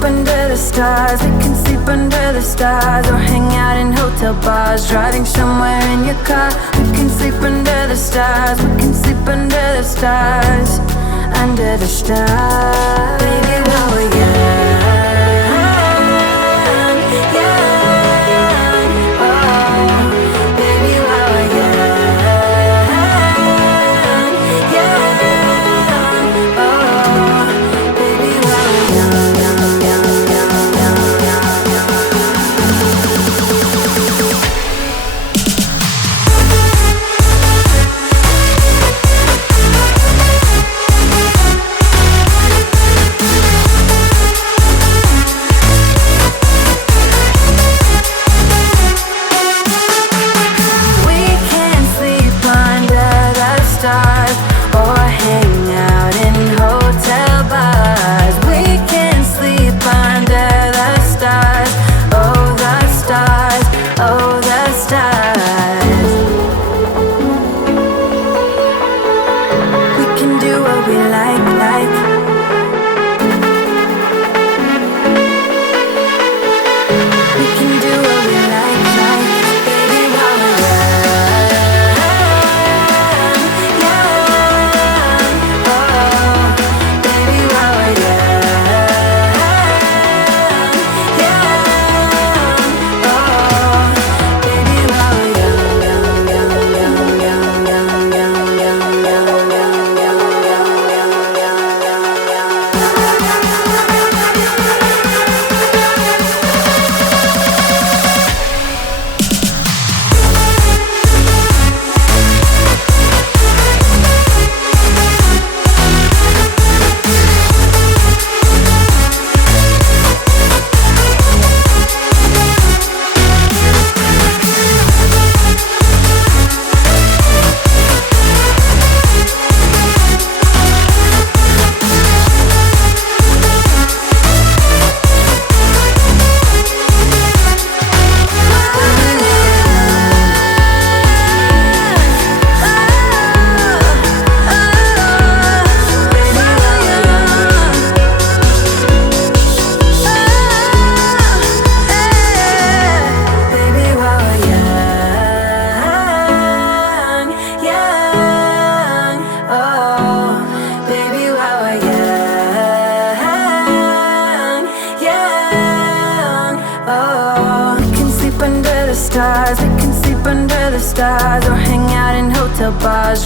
sleep under the stars. We can sleep under the stars, or hang out in hotel bars, driving somewhere in your car. We can sleep under the stars. We can sleep under the stars, under the stars. Baby, while we're young.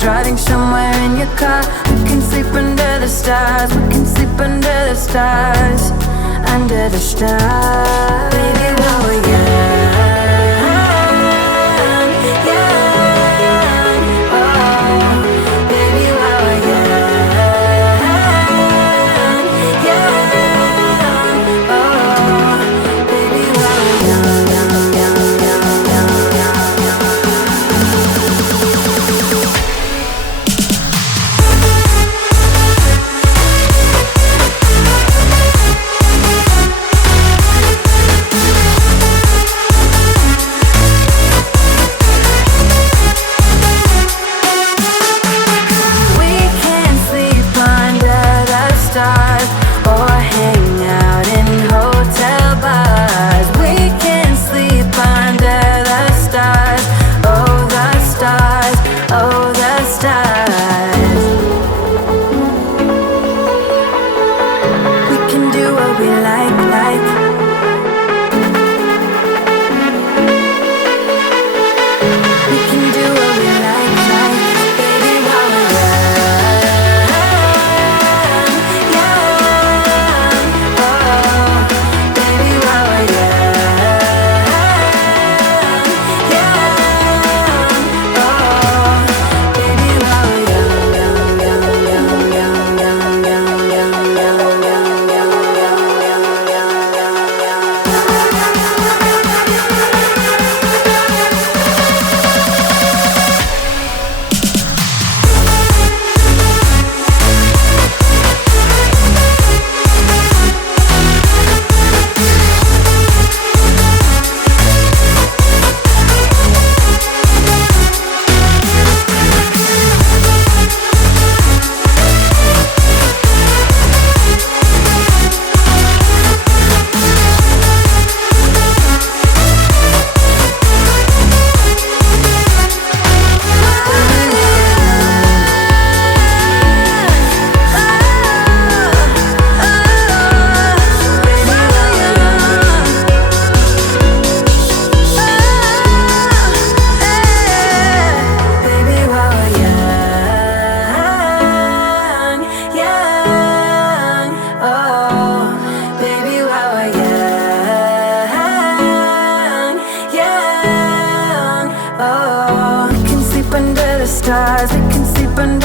Driving somewhere in your car. We can sleep under the stars. We can sleep under the stars, under the stars. Baby, while we're young.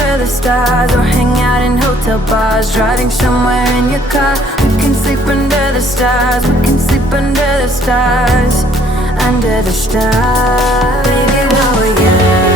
under the stars, or hang out in hotel bars, driving somewhere in your car. We can sleep under the stars, we can sleep under the stars, under the stars. Baby, while we're young,